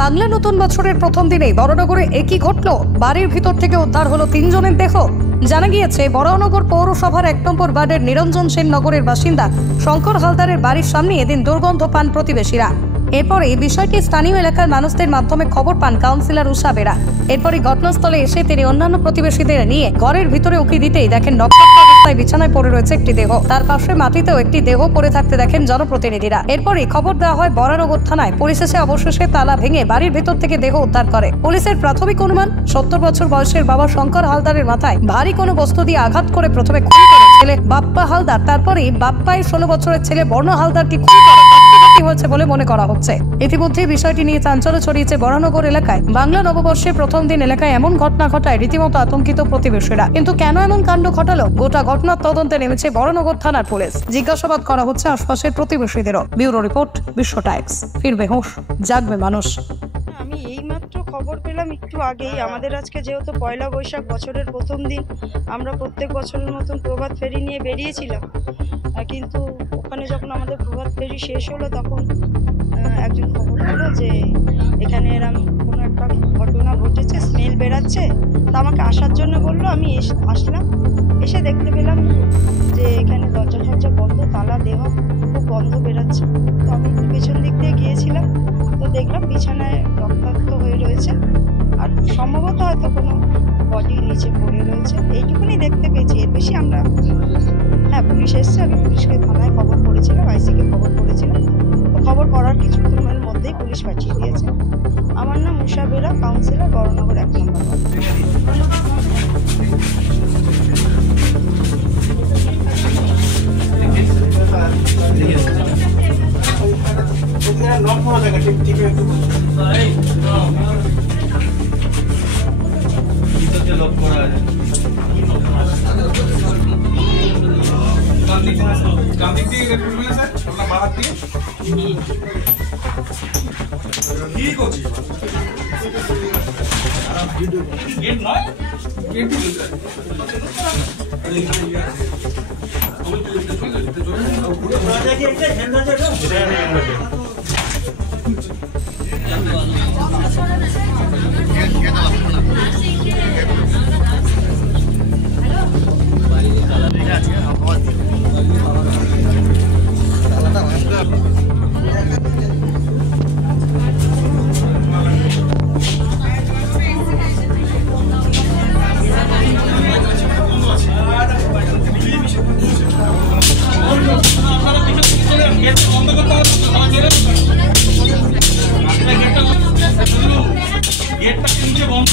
বাংলা নতুন বছরের প্রথম দিনেই বড়নগরে একই ঘটল। বাড়ির ভিতর থেকে উদ্ধার হলো 3 জনের দেহ। জানা গিয়েছে বড়নগর পৌরসভার 1 নম্বর ওয়ার্ডের নিরঞ্জন সেন নগরের বাসিন্দা শঙ্কর হালদারের বাড়ির সামনে এদিন দুর্গন্ধ পান প্রতিবেশীরা। এরপরে এই বিষয়টি স্থানীয় এলাকার মানুষদের মাধ্যমে খবর পান কাউন্সিলর উষা বেরা। এরপরে ঘটনাস্থলে এসে তিনি অন্যান্য প্রতিবেশীদের নিয়ে ঘরের ভিতরে উকি দিতেই দেখেন রক্তাক্ত অবস্থায় বিছানায় পড়ে রয়েছে একটি দেহ। তার পাশে মাটিতেও একটি দেহ পড়ে থাকতে দেখেন জনপ্রতিনিধিরা। এরপরে খবর দেওয়া হয় বরানগর থানায়। পুলিশ অবশেষে তালা ভেঙে বাড়ির ভেতর থেকে দেহ উদ্ধার করে। পুলিশের প্রাথমিক অনুমান 70 বছর বয়সের বাবা শঙ্কর হালদারের মাথায় ভারী কোনো বস্তু দিয়ে আঘাত করে প্রথমে খুন করে ছেলে বাপ্পা হালদার, তারপরে বাপ্পাই 16 বছরের ছেলে বর্ণ হালদারকে খুন করে হয়েছে বলে মনে করা হচ্ছে। ইতিমধ্যে বিষয়টি নিয়ে চাঞ্চল্য ছড়িয়েছে বরানগর এলাকায়। বাংলা নববর্ষের প্রথম দিন এলাকায় এমন ঘটনা ঘটায় রীতিমতো আতঙ্কিত প্রতিবেশীরা। কিন্তু কেন এমন কাণ্ড ঘটালো, গোটা ঘটনার তদন্তে নেমেছে বরানগর থানার পুলিশ। জিজ্ঞাসাবাদ করা হচ্ছে আশপাশের প্রতিবেশীদেরও। ব্যুরো রিপোর্ট, বিশ্ব টাইমস। ফিরবে হোশ, জাগবে মানুষ। আমি এইমাত্র খবর পেলাম একটু আগেই। আমাদের আজকে যেহেতু পয়লা বৈশাখ, বছরের প্রথম দিন, আমরা প্রত্যেক বছরের মতন প্রভাত ফেরি নিয়ে বেরিয়েছিলাম। কিন্তু ওখানে যখন আমাদের প্রভাত ফেরি শেষ হলো তখন একজন খবর পেলো যে এখানে এরম কোনো একটা ঘটনা ঘটেছে, স্মেল বেরাচ্ছে। তা আমাকে আসার জন্য বললো, আমি আসলাম। এসে দেখতে পেলাম যে এখানে দরজা টরজা বন্ধ, তালা দেওয়া, খুব গন্ধ বেরাচ্ছে। তো আমি পেছন দিক দিয়ে গিয়েছিলাম, তো দেখলাম বিছানায় রক্তাক্ত হয়ে রয়েছে, আর সম্ভবত হয়তো কোনো বডি নিচে পড়ে রয়েছে। এইটুকুনি দেখতে পেয়েছি, এর বেশি আমরা। হ্যাঁ, পুলিশ এসছে, আমি পুলিশকে থানায় খবর করেছিলাম, আইসিকে খবর করেছিলাম। তো খবর করার কিছুক্ষণের মধ্যেই পুলিশ পাঠিয়ে দিয়েছে। আমার নাম উষা বেরা, কাউন্সিলর, বড়নগর 1 নম্বর ওয়ার্ড। গেটটা নিচে বন্ধ